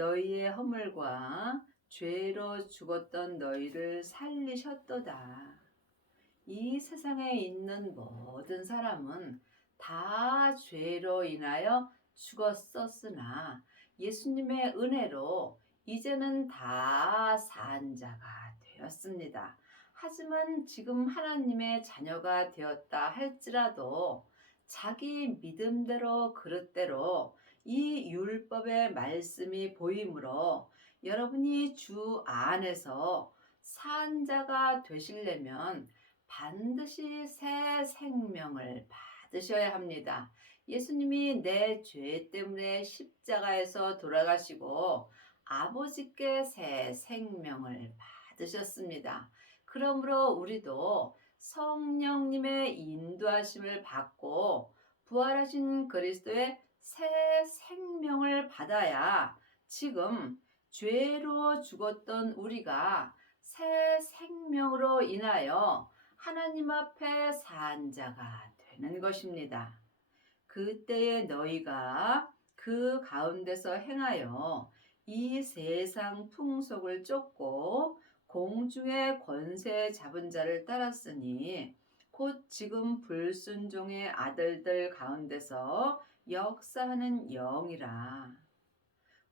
너희의 허물과 죄로 죽었던 너희를 살리셨도다. 이 세상에 있는 모든 사람은 다 죄로 인하여 죽었었으나 예수님의 은혜로 이제는 다 산 자가 되었습니다. 하지만 지금 하나님의 자녀가 되었다 할지라도 자기 믿음대로 그릇대로 이 율법의 말씀이 보이므로 여러분이 주 안에서 산 자가 되시려면 반드시 새 생명을 받으셔야 합니다. 예수님이 내 죄 때문에 십자가에서 돌아가시고 아버지께 새 생명을 받으셨습니다. 그러므로 우리도 성령님의 인도하심을 받고 부활하신 그리스도의 새 생명을 받아야 지금 죄로 죽었던 우리가 새 생명으로 인하여 하나님 앞에 산 자가 되는 것입니다. 그때에 너희가 그 가운데서 행하여 이 세상 풍속을 쫓고 공중의 권세 잡은 자를 따랐으니 곧 지금 불순종의 아들들 가운데서 역사하는 영이라.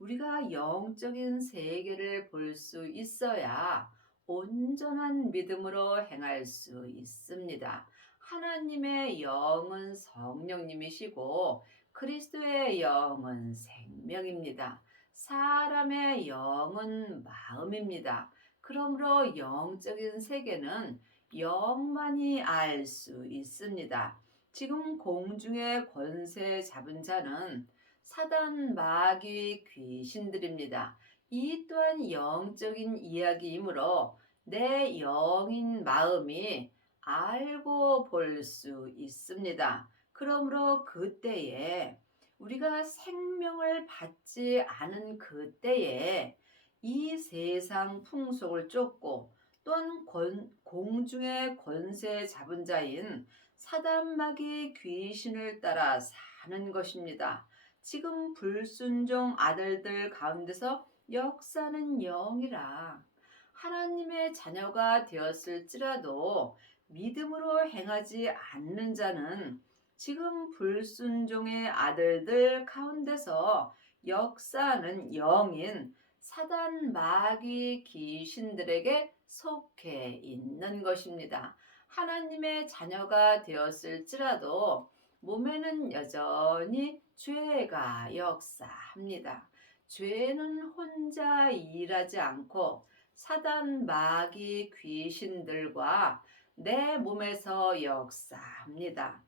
우리가 영적인 세계를 볼 수 있어야 온전한 믿음으로 행할 수 있습니다. 하나님의 영은 성령님이시고 그리스도의 영은 생명입니다. 사람의 영은 마음입니다. 그러므로 영적인 세계는 영만이 알 수 있습니다. 지금 공중의 권세 잡은 자는 사단, 마귀, 귀신들입니다. 이 또한 영적인 이야기이므로 내 영인 마음이 알고 볼 수 있습니다. 그러므로 그때에 우리가 생명을 받지 않은 그때에 이 세상 풍속을 쫓고 또한 공중의 권세 잡은 자인 사단, 마귀, 귀신을 따라 사는 것입니다. 지금 불순종 아들들 가운데서 역사는 영이라. 하나님의 자녀가 되었을지라도 믿음으로 행하지 않는 자는 지금 불순종의 아들들 가운데서 역사하는 영인 사단, 마귀, 귀신들에게 속해 있는 것입니다. 하나님의 자녀가 되었을지라도 몸에는 여전히 죄가 역사합니다. 죄는 혼자 일하지 않고 사단, 마귀, 귀신들과 내 몸에서 역사합니다.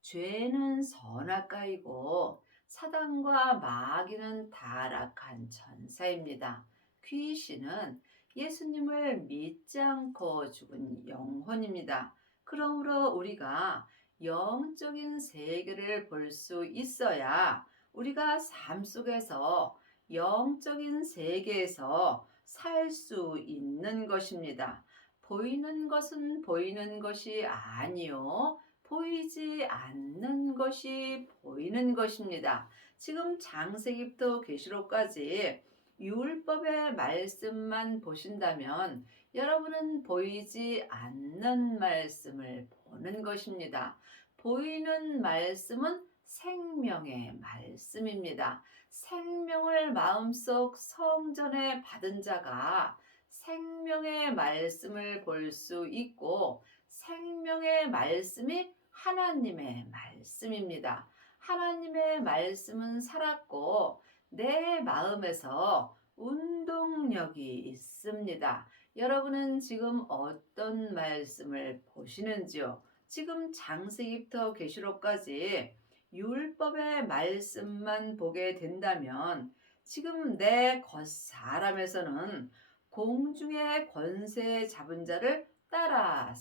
죄는 선악가이고 사단과 마귀는 타락한 천사입니다. 귀신은 예수님을 믿지 않고 죽은 영혼입니다. 그러므로 우리가 영적인 세계를 볼 수 있어야 우리가 삶 속에서 영적인 세계에서 살 수 있는 것입니다. 보이는 것은 보이는 것이 아니요. 보이지 않는 것이 보이는 것입니다. 지금 창세기부터 계시록까지 율법의 말씀만 보신다면 여러분은 보이지 않는 말씀을 보는 것입니다. 보이는 말씀은 생명의 말씀입니다. 생명을 마음속 성전에 받은 자가 생명의 말씀을 볼 수 있고 생명의 말씀이 하나님의 말씀입니다. 하나님의 말씀은 살았고 내 마음에서 운동력이 있습니다. 여러분은 지금 어떤 말씀을 보시는지요? 지금 창세기부터 계시록까지 율법의 말씀만 보게 된다면 지금 내 겉사람에서는 공중의 권세 잡은 자를 따라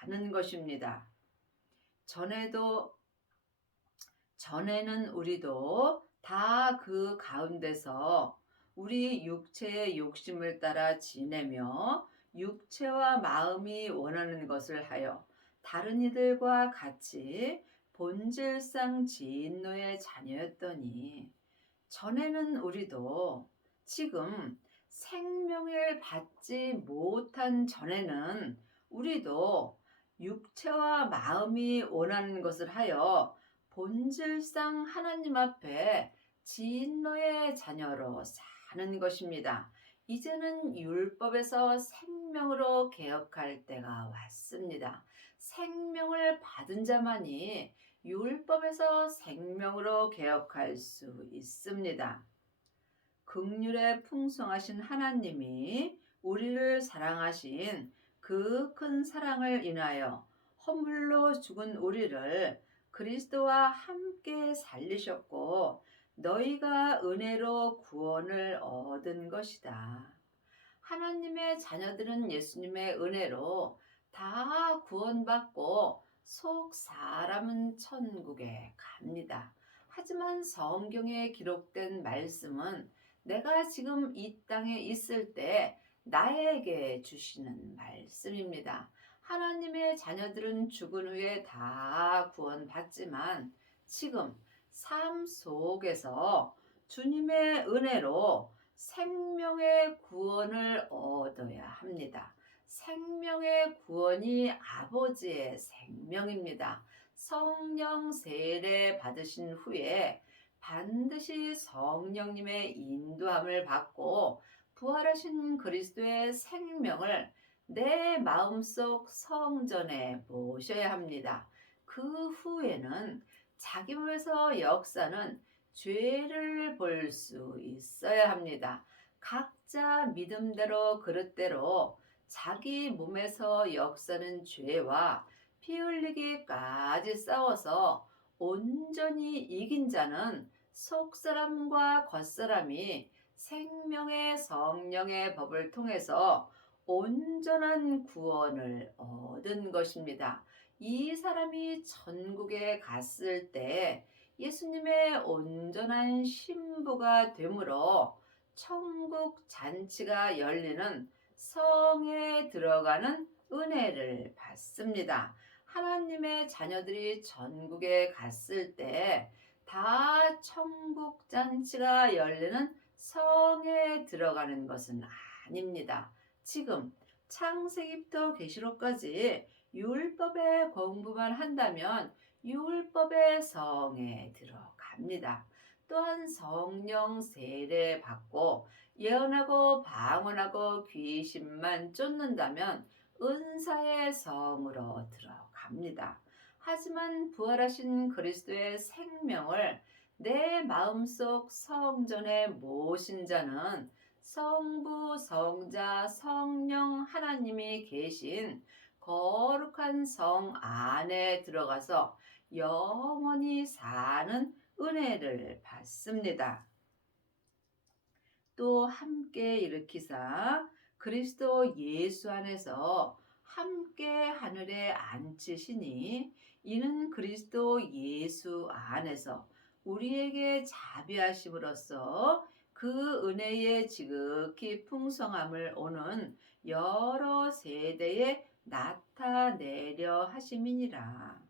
사는 것입니다. 전에는 우리도 다 그 가운데서 우리 육체의 욕심을 따라 지내며 육체와 마음이 원하는 것을 하여 다른 이들과 같이 본질상 진노의 자녀였더니 전에는 우리도 지금 생명을 받지 못한 전에는 우리도 육체와 마음이 원하는 것을 하여 본질상 하나님 앞에 진노의 자녀로 사는 것입니다. 이제는 율법에서 생명으로 개혁할 때가 왔습니다. 생명을 받은 자만이 율법에서 생명으로 개혁할 수 있습니다. 긍휼에 풍성하신 하나님이 우리를 사랑하신 그 큰 사랑을 인하여 허물로 죽은 우리를 그리스도와 함께 살리셨고 너희가 은혜로 구원을 얻은 것이다. 하나님의 자녀들은 예수님의 은혜로 다 구원받고 속 사람은 천국에 갑니다. 하지만 성경에 기록된 말씀은 내가 지금 이 땅에 있을 때 나에게 주시는 말씀입니다. 하나님의 자녀들은 죽은 후에 다 구원받지만 지금 삶 속에서 주님의 은혜로 생명의 구원을 얻어야 합니다. 생명의 구원이 아버지의 생명입니다. 성령 세례 받으신 후에 반드시 성령님의 인도함을 받고 부활하신 그리스도의 생명을 내 마음속 성전에 모셔야 합니다. 그 후에는 자기 몸에서 역사는 죄를 볼 수 있어야 합니다. 각자 믿음대로 그릇대로 자기 몸에서 역사는 죄와 피 흘리기까지 싸워서 온전히 이긴 자는 속사람과 겉사람이 생명의 성령의 법을 통해서 온전한 구원을 얻은 것입니다. 이 사람이 천국에 갔을 때 예수님의 온전한 신부가 되므로 천국 잔치가 열리는 성에 들어가는 은혜를 받습니다. 하나님의 자녀들이 천국에 갔을 때 다 천국 잔치가 열리는 성에 들어가는 것은 아닙니다. 지금 창세기부터 계시록까지 율법의 공부만 한다면 율법의 성에 들어갑니다. 또한 성령 세례 받고 예언하고 방언하고 귀신만 쫓는다면 은사의 성으로 들어갑니다. 하지만 부활하신 그리스도의 생명을 내 마음속 성전에 모신 자는 성부, 성자, 성령 하나님이 계신 거룩한 성 안에 들어가서 영원히 사는 은혜를 받습니다. 또 함께 일으키사 그리스도 예수 안에서 함께 하늘에 앉히시니 이는 그리스도 예수 안에서 우리에게 자비하심으로써 그 은혜의 지극히 풍성함을 오는 여러 세대에 나타내려 하심이니라.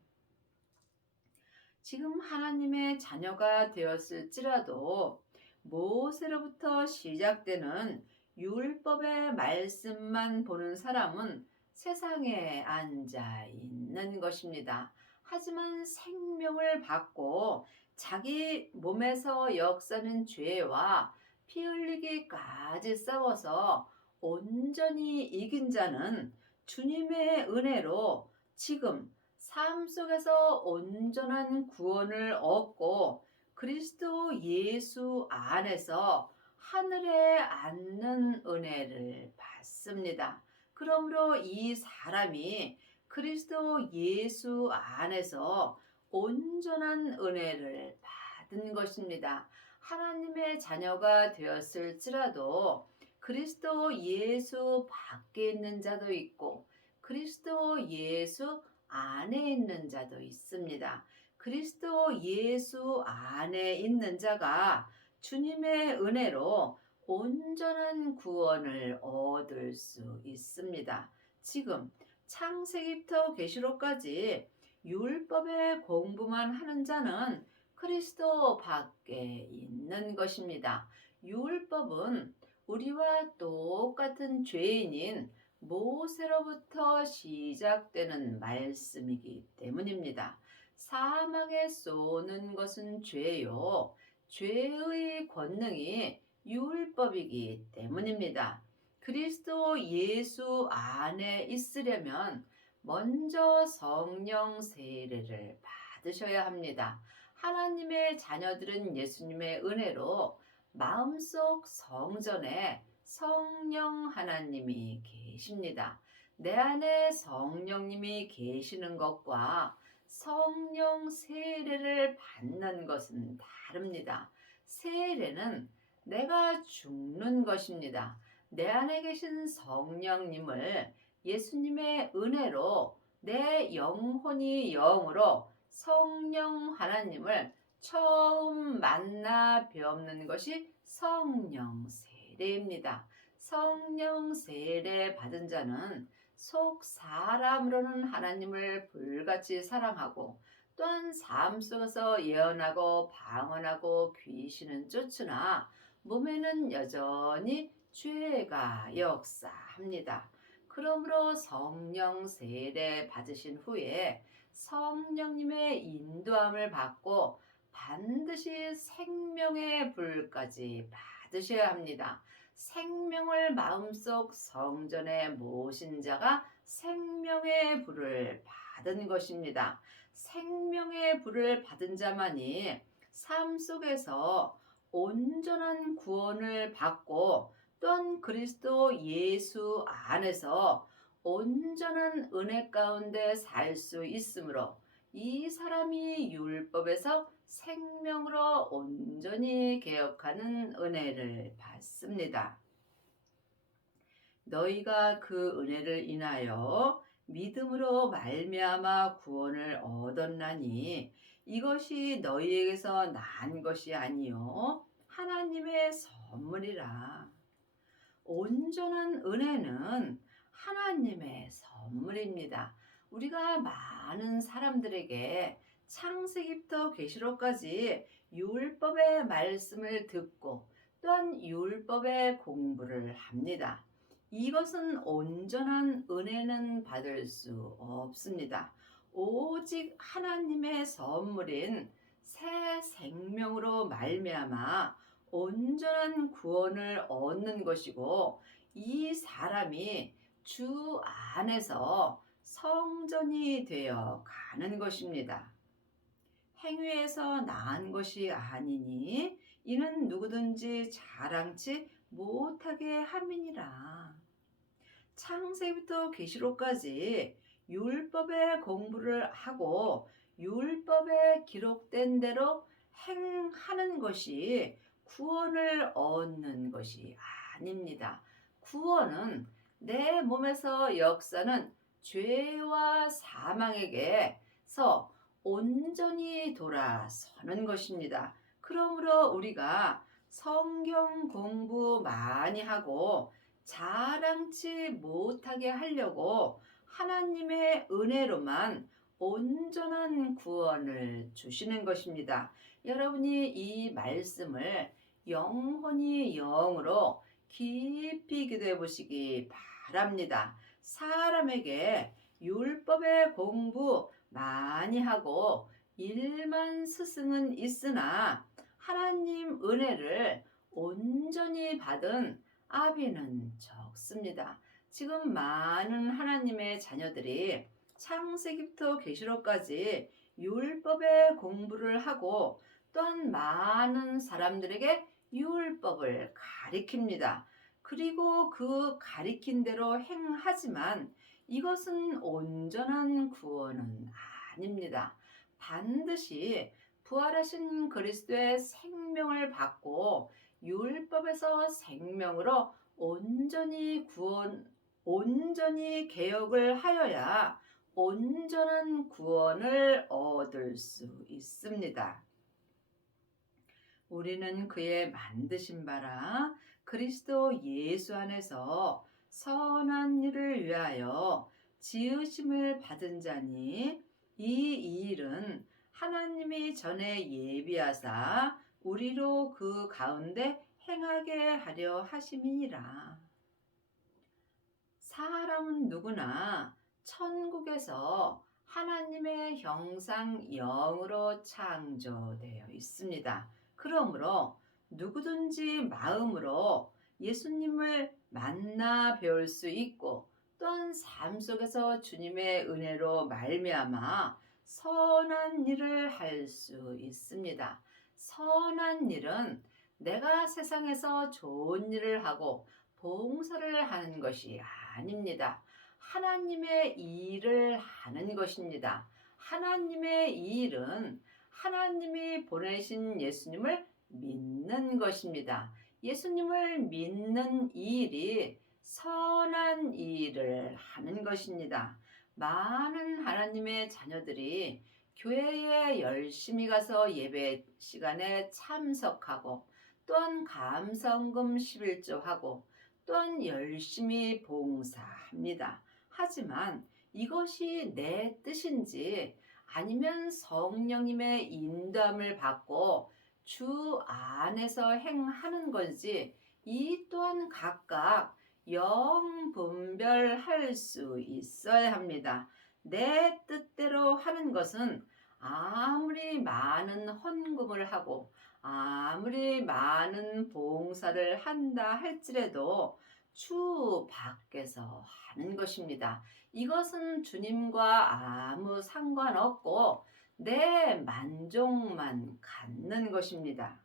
지금 하나님의 자녀가 되었을지라도 모세로부터 시작되는 율법의 말씀만 보는 사람은 세상에 앉아 있는 것입니다. 하지만 생명을 받고 자기 몸에서 역사는 죄와 피 흘리기까지 싸워서 온전히 이긴 자는 주님의 은혜로 지금 삶 속에서 온전한 구원을 얻고 그리스도 예수 안에서 하늘에 앉는 은혜를 받습니다. 그러므로 이 사람이 그리스도 예수 안에서 온전한 은혜를 받은 것입니다. 하나님의 자녀가 되었을지라도 그리스도 예수 밖에 있는 자도 있고 그리스도 예수 안에 있는 자도 있습니다. 그리스도 예수 안에 있는 자가 주님의 은혜로 온전한 구원을 얻을 수 있습니다. 지금 창세기부터 계시록까지 율법의 공부만 하는 자는 그리스도 밖에 있는 것입니다. 율법은 우리와 똑같은 죄인인 모세로부터 시작되는 말씀이기 때문입니다. 사망에 쏘는 것은 죄요. 죄의 권능이 율법이기 때문입니다. 그리스도 예수 안에 있으려면 먼저 성령 세례를 받으셔야 합니다. 하나님의 자녀들은 예수님의 은혜로 마음속 성전에 성령 하나님이 계십니다. 내 안에 성령님이 계시는 것과 성령 세례를 받는 것은 다릅니다. 세례는 내가 죽는 것입니다. 내 안에 계신 성령님을 예수님의 은혜로 내 영혼이 영으로 성령 하나님을 처음 만나 뵙는 것이 성령 세례입니다. 성령 세례 받은 자는 속 사람으로는 하나님을 불같이 사랑하고 또한 삶 속에서 예언하고 방언하고 귀신은 쫓으나 몸에는 여전히 죄가 역사합니다. 그러므로 성령 세례 받으신 후에 성령님의 인도함을 받고 반드시 생명의 불까지 받으셔야 합니다. 생명을 마음속 성전에 모신 자가 생명의 불을 받은 것입니다. 생명의 불을 받은 자만이 삶 속에서 온전한 구원을 받고 또한 그리스도 예수 안에서 온전한 은혜 가운데 살 수 있으므로 이 사람이 율법에서 생명으로 온전히 개혁하는 은혜를 받습니다. 너희가 그 은혜를 인하여 믿음으로 말미암아 구원을 얻었나니 이것이 너희에게서 난 것이 아니요 하나님의 선물이라. 온전한 은혜는 하나님의 선물입니다. 우리가 많은 사람들에게 창세기부터 계시록까지 율법의 말씀을 듣고 또한 율법의 공부를 합니다. 이것은 온전한 은혜는 받을 수 없습니다. 오직 하나님의 선물인 새 생명으로 말미암아 온전한 구원을 얻는 것이고 이 사람이 주 안에서 성전이 되어 가는 것입니다. 행위에서 나은 것이 아니니 이는 누구든지 자랑치 못하게 함이니라. 창세기부터 계시록까지 율법의 공부를 하고 율법에 기록된 대로 행하는 것이 구원을 얻는 것이 아닙니다. 구원은 내 몸에서 역사는 죄와 사망에게서 온전히 돌아서는 것입니다. 그러므로 우리가 성경 공부 많이 하고 자랑치 못하게 하려고 하나님의 은혜로만 온전한 구원을 주시는 것입니다. 여러분이 이 말씀을 영혼이 영으로 깊이 기도해 보시기 바랍니다. 사람에게 율법의 공부 많이 하고 일만 스승은 있으나 하나님 은혜를 온전히 받은 아비는 적습니다. 지금 많은 하나님의 자녀들이 창세기부터 계시록까지 율법의 공부를 하고 또한 많은 사람들에게 율법을 가리킵니다. 그리고 그 가리킨 대로 행하지만 이것은 온전한 구원은 아닙니다. 반드시 부활하신 그리스도의 생명을 받고 율법에서 생명으로 온전히 개혁을 하여야 온전한 구원을 얻을 수 있습니다. 우리는 그의 만드신 바라 그리스도 예수 안에서 선한 일을 위하여 지으심을 받은 자니 이 일은 하나님이 전에 예비하사 우리로 그 가운데 행하게 하려 하심이니라. 사람은 누구나 천국에서 하나님의 형상 영으로 창조되어 있습니다. 그러므로 누구든지 마음으로 예수님을 만나 배울 수 있고 또한 삶 속에서 주님의 은혜로 말미암아 선한 일을 할 수 있습니다. 선한 일은 내가 세상에서 좋은 일을 하고 봉사를 하는 것이 아닙니다. 하나님의 일을 하는 것입니다. 하나님의 일은 하나님이 보내신 예수님을 믿는 것입니다. 예수님을 믿는 일이 선한 일을 하는 것입니다. 많은 하나님의 자녀들이 교회에 열심히 가서 예배 시간에 참석하고 또한 감사헌금 11조하고 또한 열심히 봉사합니다. 하지만 이것이 내 뜻인지 아니면 성령님의 인도함을 받고 주 안에서 행하는 건지 이 또한 각각 영분별할 수 있어야 합니다. 내 뜻대로 하는 것은 아무리 많은 헌금을 하고 아무리 많은 봉사를 한다 할지라도 주 밖에서 하는 것입니다. 이것은 주님과 아무 상관없고 내 만족만 갖는 것입니다.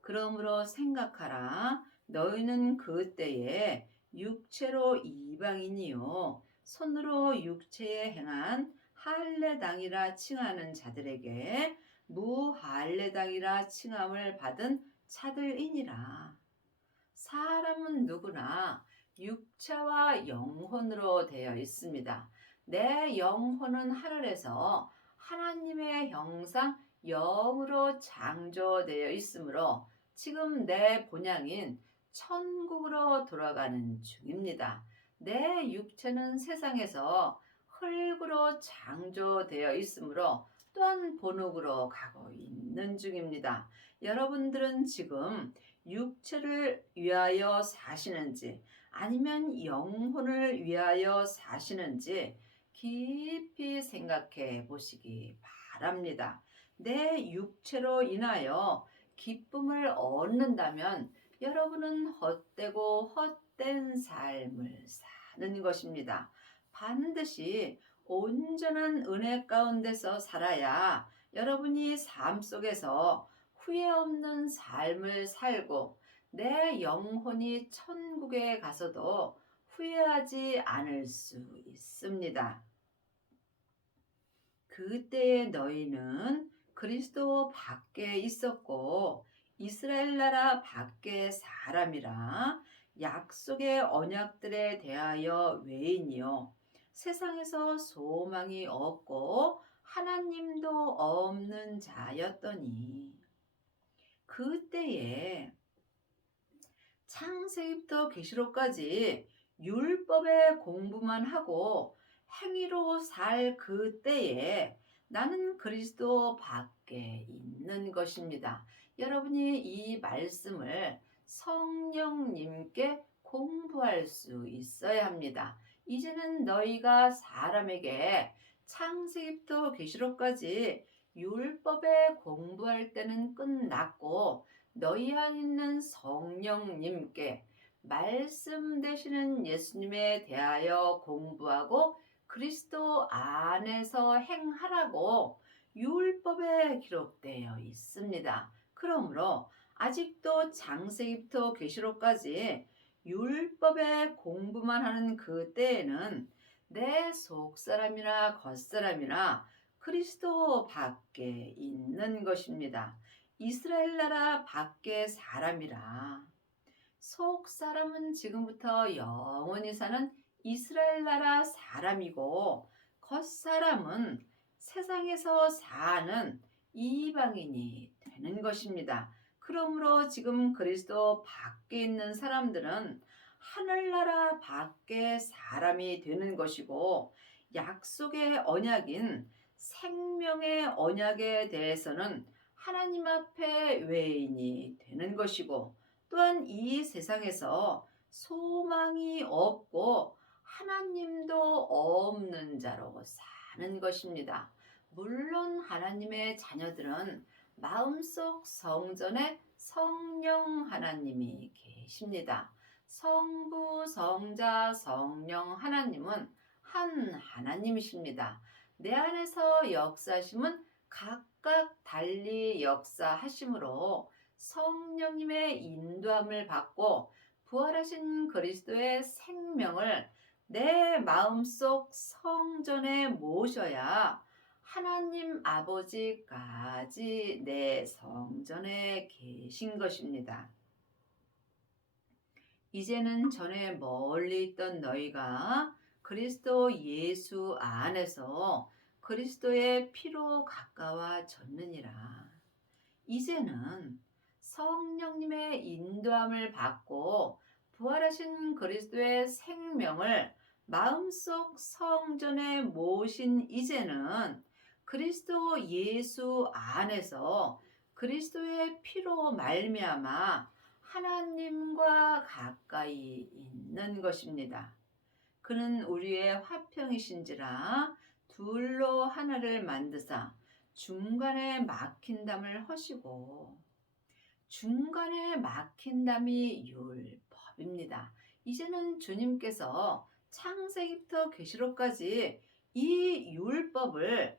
그러므로 생각하라. 너희는 그때에 육체로 이방인이요 손으로 육체에 행한 할례당이라 칭하는 자들에게 무할례당이라 칭함을 받은 자들이니라. 사람은 누구나 육체와 영혼으로 되어 있습니다. 내 영혼은 하늘에서 하나님의 형상 영으로 창조되어 있으므로 지금 내 본향인 천국으로 돌아가는 중입니다. 내 육체는 세상에서 흙으로 창조되어 있으므로 또한 본흙으로 가고 있는 중입니다. 여러분들은 지금 육체를 위하여 사시는지 아니면 영혼을 위하여 사시는지 깊이 생각해 보시기 바랍니다. 내 육체로 인하여 기쁨을 얻는다면 여러분은 헛되고 헛된 삶을 사는 것입니다. 반드시 온전한 은혜 가운데서 살아야 여러분이 삶 속에서 후회 없는 삶을 살고 내 영혼이 천국에 가서도 후회하지 않을 수 있습니다. 그때의 너희는 그리스도 밖에 있었고 이스라엘 나라 밖의 사람이라 약속의 언약들에 대하여 외인이요 세상에서 소망이 없고 하나님도 없는 자였더니 그때에 창세기부터 계시록까지 율법의 공부만 하고 행위로 살 그때에 나는 그리스도 밖에 있는 것입니다. 여러분이 이 말씀을 성령님께 공부할 수 있어야 합니다. 이제는 너희가 사람에게 창세기부터 계시록까지 율법에 공부할 때는 끝났고 너희 안에 있는 성령님께 말씀 되시는 예수님에 대하여 공부하고 그리스도 안에서 행하라고 율법에 기록되어 있습니다. 그러므로 아직도 창세기부터 계시록까지 율법에 공부만 하는 그때에는 내 속사람이나 겉사람이나 그리스도 밖에 있는 것입니다. 이스라엘 나라 밖의 사람이라. 속사람은 지금부터 영원히 사는 이스라엘 나라 사람이고 겉사람은 세상에서 사는 이방인이 되는 것입니다. 그러므로 지금 그리스도 밖에 있는 사람들은 하늘나라 밖의 사람이 되는 것이고 약속의 언약인 생명의 언약에 대해서는 하나님 앞에 외인이 되는 것이고, 또한 이 세상에서 소망이 없고 하나님도 없는 자로 사는 것입니다. 물론 하나님의 자녀들은 마음속 성전에 성령 하나님이 계십니다. 성부, 성자, 성령 하나님은 한 하나님이십니다. 내 안에서 역사하심은 각각 달리 역사하심으로 성령님의 인도함을 받고 부활하신 그리스도의 생명을 내 마음속 성전에 모셔야 하나님 아버지까지 내 성전에 계신 것입니다. 이제는 전에 멀리 있던 너희가 그리스도 예수 안에서 그리스도의 피로 가까워졌느니라. 이제는 성령님의 인도함을 받고 부활하신 그리스도의 생명을 마음속 성전에 모신 이제는 그리스도 예수 안에서 그리스도의 피로 말미암아 하나님과 가까이 있는 것입니다. 그는 우리의 화평이신지라 둘로 하나를 만드사 중간에 막힌 담을 허시고, 중간에 막힌 담이 율법입니다. 이제는 주님께서 창세기부터 계시록까지 이 율법을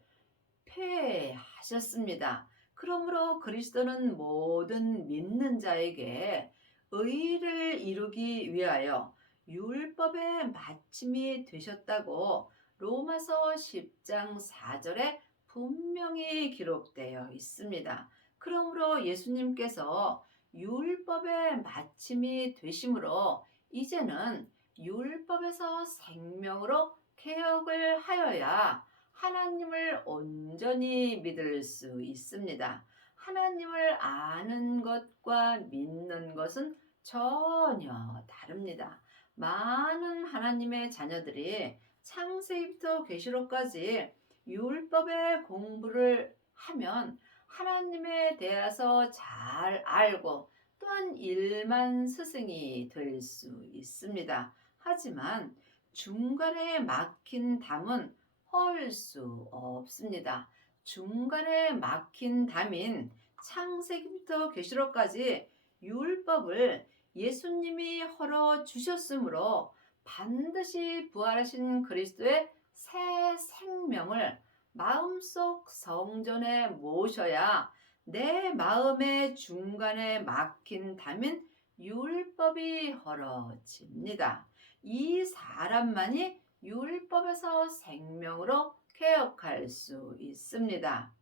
폐하셨습니다. 그러므로 그리스도는 모든 믿는 자에게 의를 이루기 위하여 율법의 마침이 되셨다고 로마서 10장 4절에 분명히 기록되어 있습니다. 그러므로 예수님께서 율법의 마침이 되심으로 이제는 율법에서 생명으로 개혁을 하여야 하나님을 온전히 믿을 수 있습니다. 하나님을 아는 것과 믿는 것은 전혀 다릅니다. 많은 하나님의 자녀들이 창세기부터 계시록까지 율법의 공부를 하면 하나님에 대해서 잘 알고 또한 일만 스승이 될 수 있습니다. 하지만 중간에 막힌 담은 헐 수 없습니다. 중간에 막힌 담인 창세기부터 계시록까지 율법을 예수님이 헐어 주셨으므로 반드시 부활하신 그리스도의 새 생명을 마음속 성전에 모셔야 내 마음의 중간에 막힌 담인 율법이 헐어집니다. 이 사람만이 율법에서 생명으로 개혁할 수 있습니다.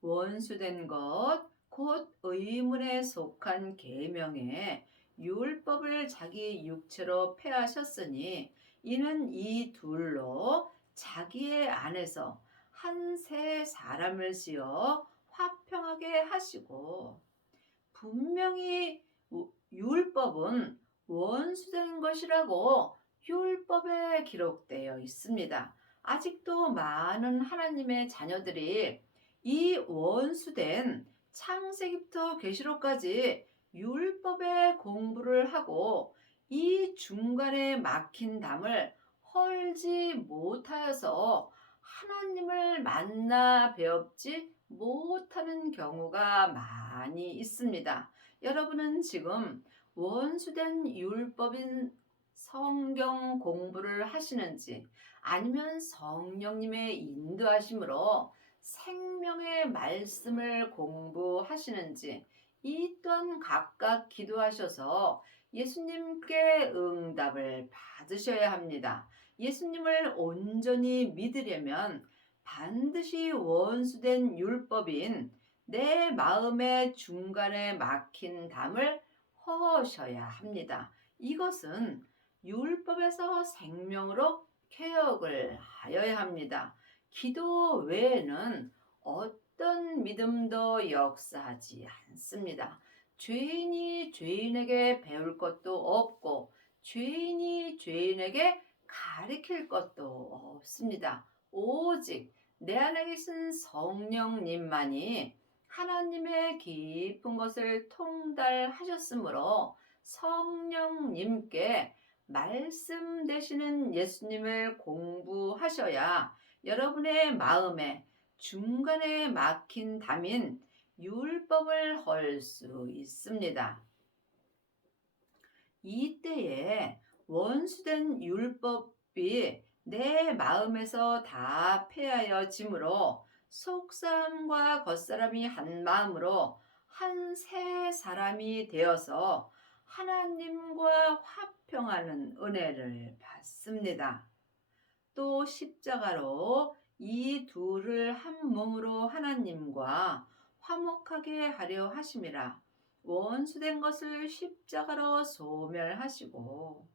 원수된 것, 곧 의문에 속한 계명에 율법을 자기 육체로 폐하셨으니 이는 이 둘로 자기의 안에서 한 새 사람을 지어 화평하게 하시고, 분명히 율법은 원수된 것이라고 율법에 기록되어 있습니다. 아직도 많은 하나님의 자녀들이 이 원수된 창세기부터 계시록까지 율법의 공부를 하고 이 중간에 막힌 담을 헐지 못하여서 하나님을 만나 배웁지 못하는 경우가 많이 있습니다. 여러분은 지금 원수된 율법인 성경 공부를 하시는지, 아니면 성령님의 인도하심으로 생명의 말씀을 공부하시는지, 이 또한 각각 기도하셔서 예수님께 응답을 받으셔야 합니다. 예수님을 온전히 믿으려면 반드시 원수된 율법인 내 마음의 중간에 막힌 담을 허셔야 합니다. 이것은 율법에서 생명으로 개혁을 하여야 합니다. 기도 외에는 어떤 믿음도 역사하지 않습니다. 죄인이 죄인에게 배울 것도 없고 죄인이 죄인에게 가르칠 것도 없습니다. 오직 내 안에 계신 성령님만이 하나님의 깊은 것을 통달하셨으므로 성령님께 말씀 되시는 예수님을 공부하셔야 여러분의 마음에 중간에 막힌 담인 율법을 헐 수 있습니다. 이때에 원수된 율법이 내 마음에서 다 폐하여지므로 속사람과 겉사람이 한 마음으로 한 새 사람이 되어서 하나님과 화평하는 은혜를 받습니다. 또 십자가로 이 둘을 한 몸으로 하나님과 화목하게 하려 하심이라. 원수된 것을 십자가로 소멸하시고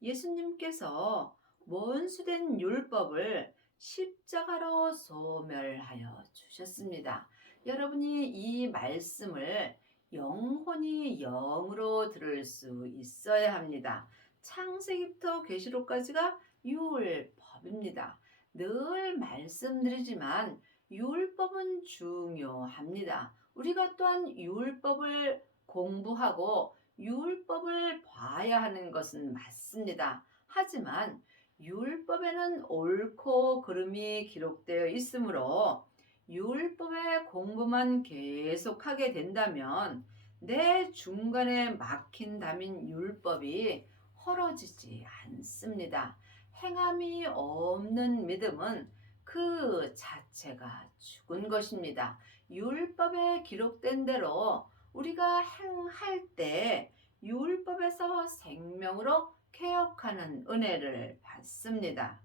예수님께서 원수된 율법을 십자가로 소멸하여 주셨습니다. 여러분이 이 말씀을 영혼이 영으로 들을 수 있어야 합니다. 창세기부터 계시록까지가 율법입니다. 늘 말씀드리지만 율법은 중요합니다. 우리가 또한 율법을 공부하고 율법을 봐야 하는 것은 맞습니다. 하지만 율법에는 옳고 그름이 기록되어 있으므로 율법의 공부만 계속하게 된다면 내 중간에 막힌 담인 율법이 헐어지지 않습니다. 행함이 없는 믿음은 그 자체가 죽은 것입니다. 율법에 기록된 대로 우리가 행할 때 율법에서 생명으로 개혁하는 은혜를 받습니다.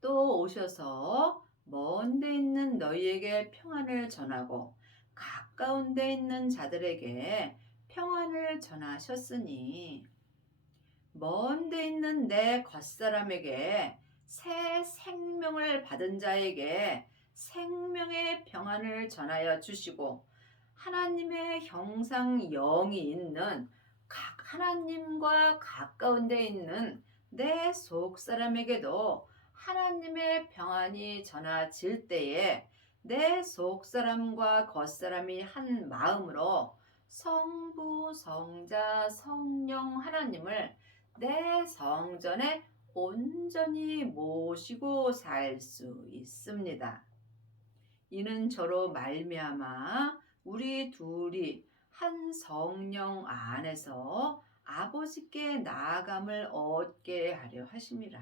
또 오셔서 먼 데 있는 너희에게 평안을 전하고 가까운 데 있는 자들에게 평안을 전하셨으니 먼 데 있는 내 겉사람에게 새 생명을 받은 자에게 생명의 평안을 전하여 주시고 하나님의 형상 영이 있는 하나님과 가까운 데 있는 내 속사람에게도 하나님의 평안이 전해질 때에 내 속사람과 겉사람이 한 마음으로 성부, 성자, 성령 하나님을 내 성전에 온전히 모시고 살 수 있습니다. 이는 저로 말미암아 우리 둘이 한 성령 안에서 아버지께 나아감을 얻게 하려 하심이라.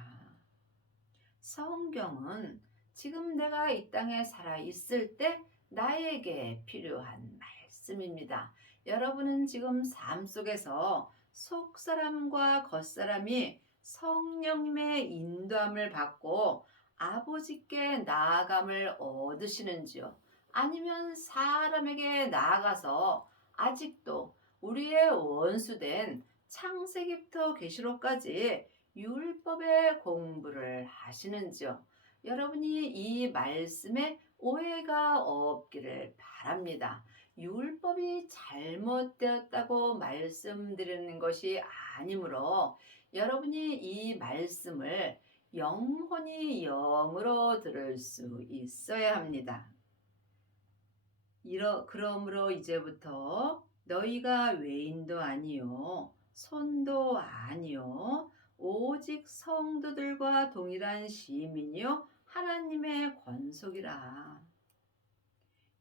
성경은 지금 내가 이 땅에 살아 있을 때 나에게 필요한 말씀입니다. 여러분은 지금 삶 속에서 속사람과 겉사람이 성령님의 인도함을 받고 아버지께 나아감을 얻으시는지요? 아니면 사람에게 나아가서 아직도 우리의 원수된 창세기부터 계시록까지 율법의 공부를 하시는지요? 여러분이 이 말씀에 오해가 없기를 바랍니다. 율법이 잘못되었다고 말씀드리는 것이 아니므로 여러분이 이 말씀을 영혼이 영으로 들을 수 있어야 합니다. 그러므로 이제부터 너희가 외인도 아니요 손도 아니요 오직 성도들과 동일한 시민이요 하나님의 권속이라.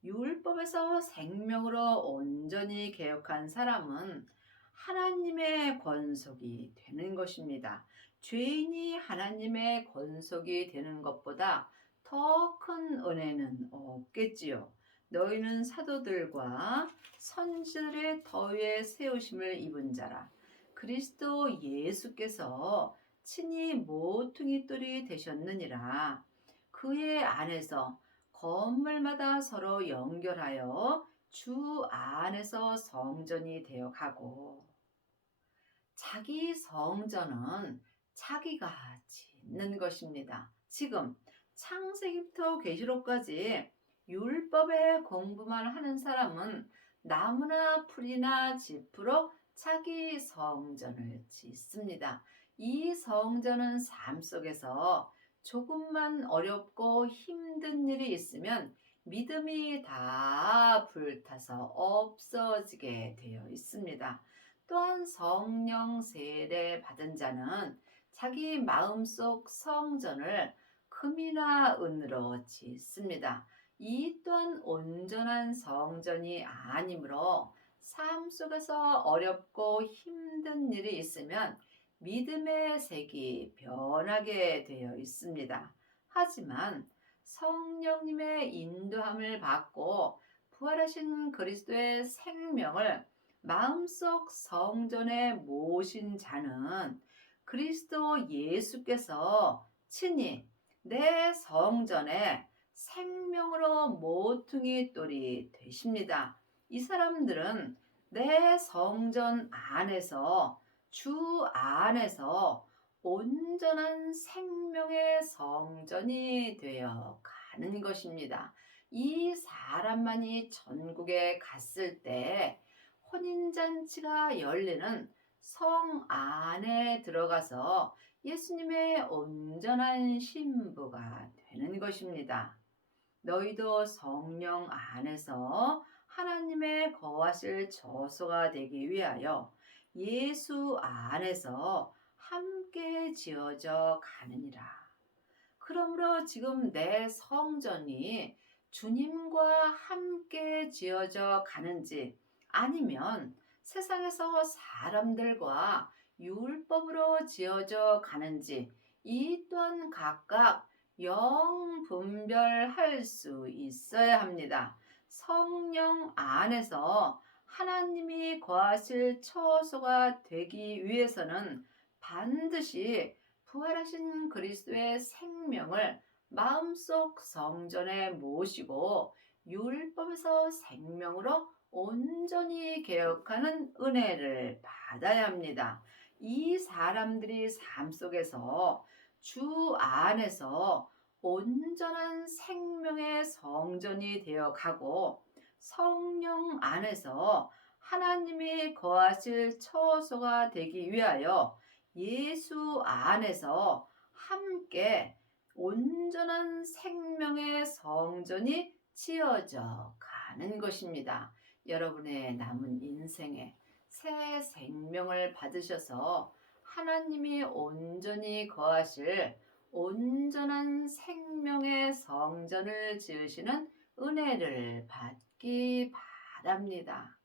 율법에서 생명으로 온전히 개혁한 사람은 하나님의 권속이 되는 것입니다. 죄인이 하나님의 권속이 되는 것보다 더 큰 은혜는 없겠지요. 너희는 사도들과 선지자들의 더위에 세우심을 입은 자라. 그리스도 예수께서 친히 모퉁이 돌이 되셨느니라. 그의 안에서 건물마다 서로 연결하여 주 안에서 성전이 되어 가고, 자기 성전은 자기가 짓는 것입니다. 지금 창세기부터 계시록까지 율법의 공부만 하는 사람은 나무나 풀이나 짚으로 자기 성전을 짓습니다. 이 성전은 삶 속에서 조금만 어렵고 힘든 일이 있으면 믿음이 다 불타서 없어지게 되어 있습니다. 또한 성령 세례 받은 자는 자기 마음속 성전을 금이나 은으로 짓습니다. 이 또한 온전한 성전이 아니므로 삶 속에서 어렵고 힘든 일이 있으면 믿음의 색이 변하게 되어 있습니다. 하지만 성령님의 인도함을 받고 부활하신 그리스도의 생명을 마음속 성전에 모신 자는 그리스도 예수께서 친히 내 성전에 생명으로 모퉁이 돌이 되십니다. 이 사람들은 내 성전 안에서 주 안에서 온전한 생명의 성전이 되어 가는 것입니다. 이 사람만이 전국에 갔을 때 혼인잔치가 열리는 성 안에 들어가서 예수님의 온전한 신부가 되는 것입니다. 너희도 성령 안에서 하나님의 거하실 처소가 되기 위하여 예수 안에서 함께 지어져 가느니라. 그러므로 지금 내 성전이 주님과 함께 지어져 가는지 아니면 세상에서 사람들과 율법으로 지어져 가는지 이 또한 각각 영 분별할 수 있어야 합니다. 성령 안에서 하나님이 거하실 처소가 되기 위해서는 반드시 부활하신 그리스도의 생명을 마음속 성전에 모시고 율법에서 생명으로 온전히 개혁하는 은혜를 받아야 합니다. 이 사람들이 삶 속에서 주 안에서 온전한 생명의 성전이 되어 가고 성령 안에서 하나님이 거하실 처소가 되기 위하여 예수 안에서 함께 온전한 생명의 성전이 지어져 가는 것입니다. 여러분의 남은 인생에 새 생명을 받으셔서 하나님이 온전히 거하실 온전한 생명의 성전을 지으시는 은혜를 받기 바랍니다.